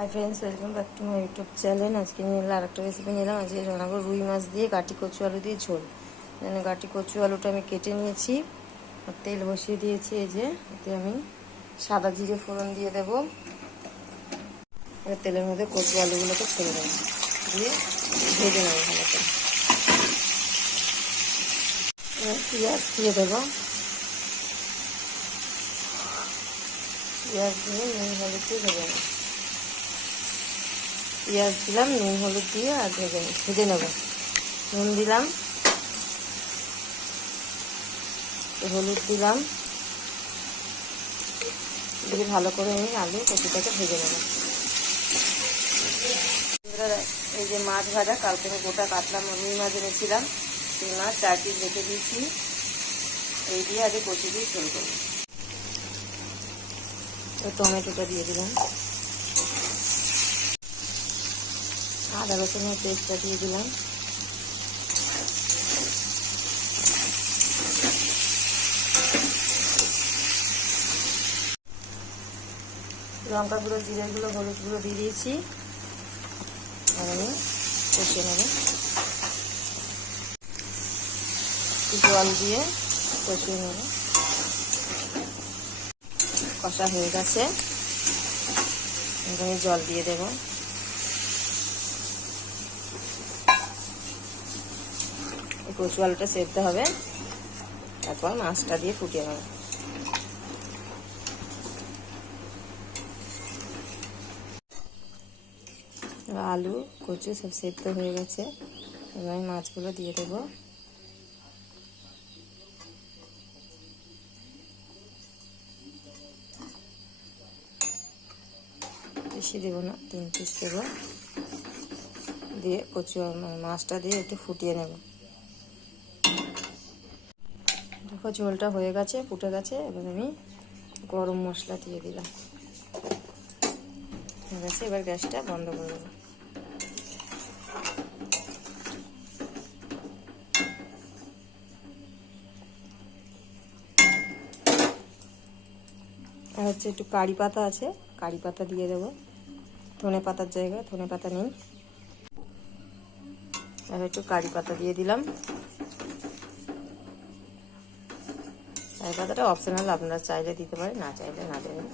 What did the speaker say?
Hi friends welcome back to my YouTube channel আজকে নিয়ে এলাম আরেকটা রেসিপি নিলাম আজকে বানাবো রুই মাছ দিয়ে গাটি কচু আলু দিয়ে ঝোল। এখানে গাটি কচু আলুটা আমি কেটে নিয়েছি। আর তেল বসিয়ে দিয়েছি এই যে, এতে আমি সাদা জিরে ফোড়ন দিয়ে দেবো। তেলের মধ্যে কচু আলুগুলোকে ছেড়ে দেবো। দিয়ে ভেজে নেব ভালো করে পেঁয়াজ দিয়ে দেবো। পেঁয়াজ দিয়ে নুন, হলুদ দিয়ে নেব। পেঁয়াজ দিলাম, নুন, হলুদ দিয়ে আর ভেজে ভেজে নেব। নুন দিলাম। হলুদ দিলাম। দিয়ে ভালো করে আমি আলু কচুটাকে ভেজে নেব। এই যে মাছ ভাজা কালকে আমি গোটা কাটলাম রুই মাছ এনেছিলাম। সেই মাছ চার পিস রেখে দিয়েছি। এই দিয়ে আগে কচু দিয়ে ঝোল করব। টমেটোটা দিয়ে দিলাম। আদা রসুনের পেস্টটা দিয়ে দিলাম। লঙ্কা গুঁড়ো, জিরে গুঁড়ো, হলুদ গুঁড়ো দিয়ে দিয়েছি। আমি কষিয়ে নেব। জল দিয়ে কষিয়ে নেব। কষা হয়ে গেছে। জল দিয়ে দেবো। কচু আলুটা সেদ্ধ হবে। তারপর মাছটা দিয়ে ফুটিয়ে নেব। আলু, কচু সব সেদ্ধ হয়ে গেছে। এবার আমি মাছগুলো দিয়ে দেবো। বেশি দেবো না, তিন পিস দেবো। দিয়ে কচু মাছটা দিয়ে একটু ফুটিয়ে নেব। দেখো ঝোলটা হয়ে গেছে, ফুটে গেছে, এবার আমি গরম মশলা দিয়ে দিলাম। হয়ে গেছে, এবার গ্যাসটা বন্ধ করে দেবো। আর হচ্ছে একটু কারি পাতা আছে, কারি পাতা দিয়ে দেবো। ধনে পাতার জায়গায় ধনে পাতা নেই আর একটু কারি পাতা দিয়ে দিলাম। কারি পাতাটা অপশনাল আপনারা চাইলে দিতে পারেন না চাইলে না দেবেন।